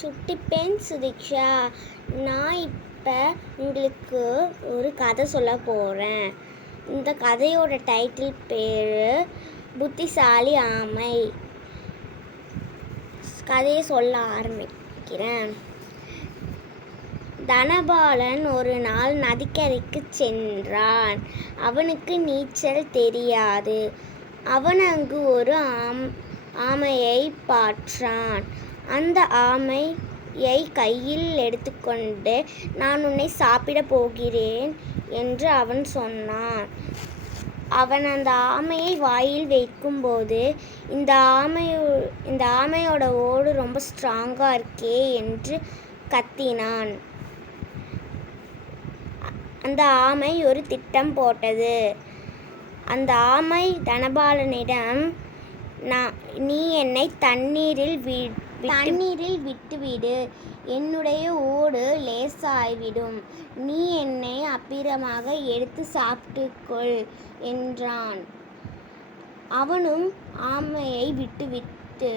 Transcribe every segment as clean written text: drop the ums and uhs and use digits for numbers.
சுட்டி பெண் சுதீக்ஷா, நான் இப்போ உங்களுக்கு ஒரு கதை சொல்ல போகிறேன். இந்த கதையோட டைட்டில் பேர் புத்திசாலி ஆமை. கதையை சொல்ல ஆரம்பிக்கிறேன். தனபாலன் ஒரு நாள் நதிக்கரைக்கு சென்றான். அவனுக்கு நீச்சல் தெரியாது. அவன் அங்கு ஒரு ஆமையை பார்த்தான். அந்த ஆமையை கையில் எடுத்துக்கொண்டு, நான் உன்னை சாப்பிடப் போகிறேன் என்று அவன் சொன்னான். அவன் அந்த ஆமையை வாயில் வைக்கும்போது, இந்த ஆமையோட ஓடு ரொம்ப ஸ்ட்ராங்காக இருக்கே என்று கத்தினான். அந்த ஆமை ஒரு திட்டம் போட்டது. அந்த ஆமை தனபாலனிடம், நீ என்னை தண்ணீரில் விட்டுவிடு, என்னுடைய ஓடு லேசாய்விடும், நீ என்னை அப்புறமாக எடுத்து சாப்பிட்டுக்கொள் என்றான். அவனும் ஆமையை விட்டுவிட்டு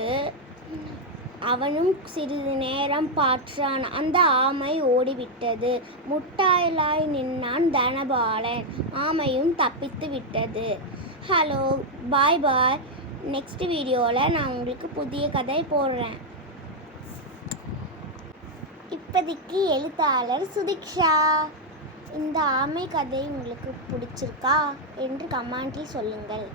அவனும் சிறிது நேரம் பார்த்தான். அந்த ஆமை ஓடிவிட்டது. முட்டாளாய் நின்றான் தனபாலன். ஆமையும் தப்பித்து விட்டது. ஹலோ, பாய். நெக்ஸ்ட் வீடியோவில் நான் உங்களுக்கு புதிய கதை போடுறேன். இப்போதைக்கு எழுத்தாளர் சுதீக்ஷா. இந்த ஆமை கதை உங்களுக்கு பிடிச்சிருக்கா என்று கமெண்டில் சொல்லுங்கள்.